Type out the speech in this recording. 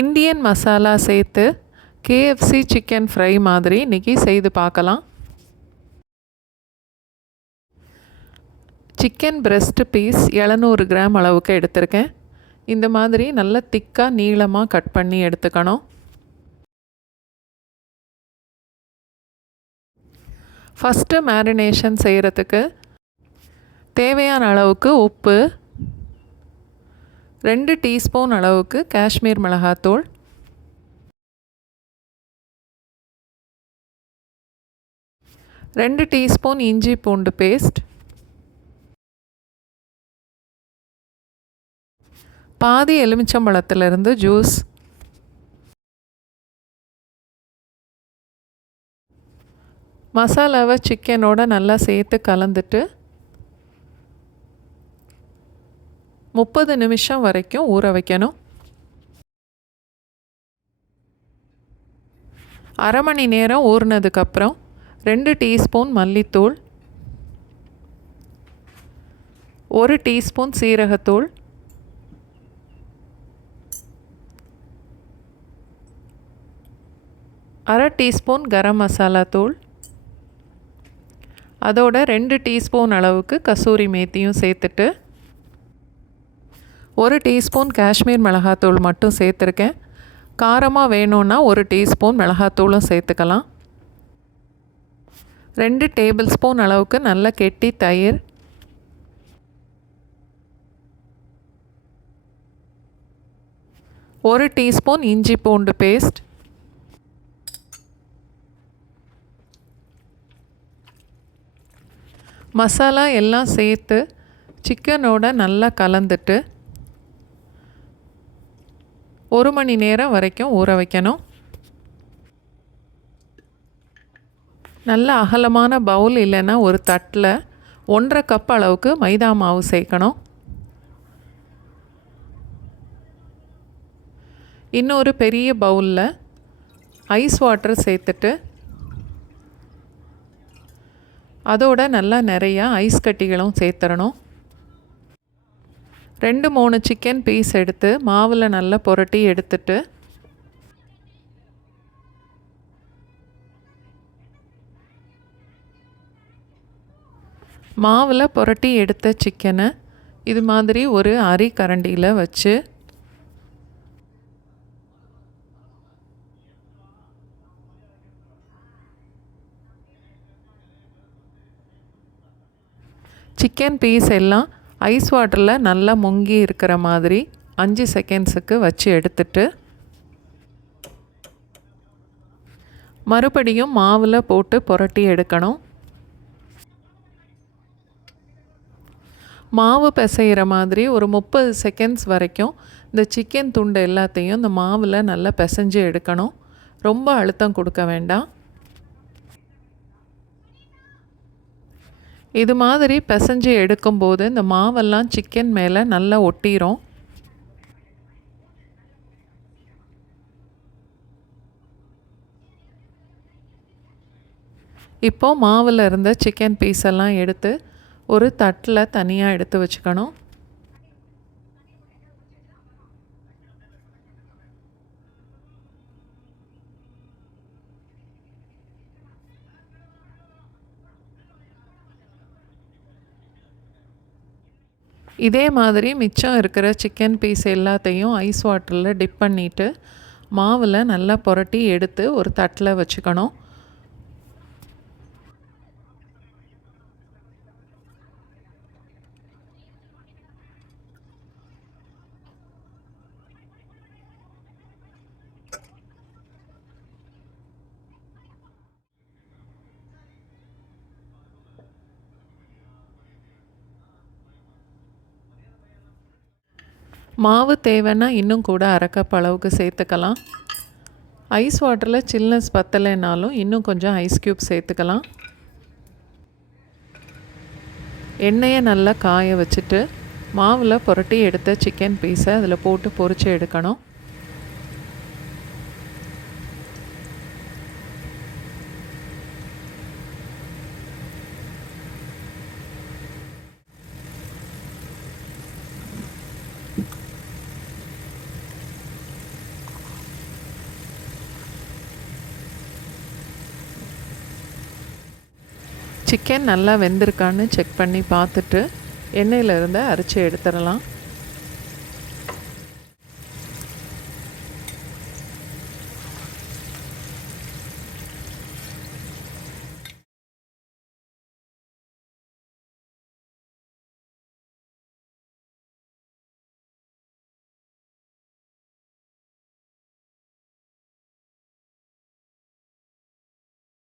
Indian masala சேர்த்து KFC chicken fry மாதிரி இன்றைக்கி செய்து பார்க்கலாம். சிக்கன் பிரெஸ்ட் பீஸ் 700 கிராம் அளவுக்கு எடுத்திருக்கேன். இந்த மாதிரி நல்ல திக்காக நீளமாக கட் பண்ணி எடுத்துக்கணும். ஃபஸ்ட்டு மேரினேஷன் செய்கிறதுக்கு தேவையான அளவுக்கு உப்பு, 2 டீஸ்பூன் அளவுக்கு காஷ்மீர் மிளகாத்தூள், 2 டீஸ்பூன் இஞ்சி பூண்டு பேஸ்ட், பாதி எலுமிச்சம்பழத்திலிருந்து ஜூஸ், மசாலாவை சிக்கனோட நல்லா சேர்த்து கலந்துட்டு 30 நிமிஷம் வரைக்கும் ஊற வைக்கணும். அரை மணி நேரம் ஊறினதுக்கப்புறம் 2 டீஸ்பூன் மல்லித்தூள், 1 டீஸ்பூன் சீரகத்தூள், 1/2 டீஸ்பூன் கரம் மசாலா தூள், அதோட 2 டீஸ்பூன் அளவுக்கு கசூரி மேத்தியும் சேர்த்துட்டு 1 டீஸ்பூன் காஷ்மீர் மிளகாத்தூள் மட்டும் சேர்த்துருக்கேன். காரமாக வேணும்னா 1 டீஸ்பூன் மிளகாத்தூளும் சேர்த்துக்கலாம். 2 டேபிள் ஸ்பூன் அளவுக்கு நல்ல கெட்டி தயிர், 1 டீஸ்பூன் இஞ்சி பூண்டு பேஸ்ட், மசாலா எல்லாம் சேர்த்து சிக்கனோட நல்லா கலந்துட்டு 1 மணி நேரம் வரைக்கும் ஊற வைக்கணும். நல்ல அகலமான பவுல் இல்லைன்னா ஒரு தட்டில் 1/2 கப் அளவுக்கு மைதா மாவு சேர்க்கணும். இன்னொரு பெரிய பவுலில் ஐஸ் வாட்டர் சேர்த்துட்டு அதோட நல்லா நிறையா ஐஸ் கட்டிகளும் சேர்த்துடணும். 2-3 சிக்கன் பீஸ் எடுத்து மாவில் நல்லா புரட்டி எடுத்துட்டு மாவில் புரட்டி எடுத்த சிக்கனை இது மாதிரி ஒரு அரி கரண்டியில் வச்சு சிக்கன் பீஸ் எல்லாம் ஐஸ் வாட்டரில் நல்லா முங்கி இருக்கிற மாதிரி 5 செகண்ட்ஸுக்கு வச்சு எடுத்துட்டு மறுபடியும் மாவில் போட்டு புரட்டி எடுக்கணும். மாவு பிசைகிற மாதிரி ஒரு 30 செகண்ட்ஸ் வரைக்கும் இந்த சிக்கன் துண்டு எல்லாத்தையும் இந்த மாவில் நல்லா பிசைஞ்சு எடுக்கணும். ரொம்ப அழுத்தம் கொடுக்க வேண்டாம். இது மாதிரி பிசைஞ்சு எடுக்கும்போது இந்த மாவெல்லாம் சிக்கன் மேலே நல்லா ஒட்டிரும். இப்போது மாவில் இருந்த சிக்கன் பீஸ் எல்லாம் எடுத்து ஒரு தட்டில் தனியாக எடுத்து வச்சுக்கணும். இதே மாதிரி மிச்சம் இருக்கிற சிக்கன் பீஸ் எல்லாத்தையும் ஐஸ் வாட்டரில் டிப் பண்ணிவிட்டு மாவில் நல்லா புரட்டி எடுத்து ஒரு தட்டில் வச்சுக்கணும். மாவு தேவைன்னா இன்னும் கூட 1/2 கப் அளவுக்கு சேர்த்துக்கலாம். ஐஸ் வாட்டரில் சில்னஸ் பத்தலைனாலும் இன்னும் கொஞ்சம் ஐஸ் க்யூப் சேர்த்துக்கலாம். எண்ணெயை நல்லா காய வச்சுட்டு மாவில் புரட்டி எடுத்த சிக்கன் பீஸை அதில் போட்டு பொரித்து எடுக்கணும். சிக்கன் நல்லா வெந்திருக்கான்னு செக் பண்ணி பார்த்துட்டு எண்ணெயிலேருந்து அரைச்சி எடுத்துடலாம்.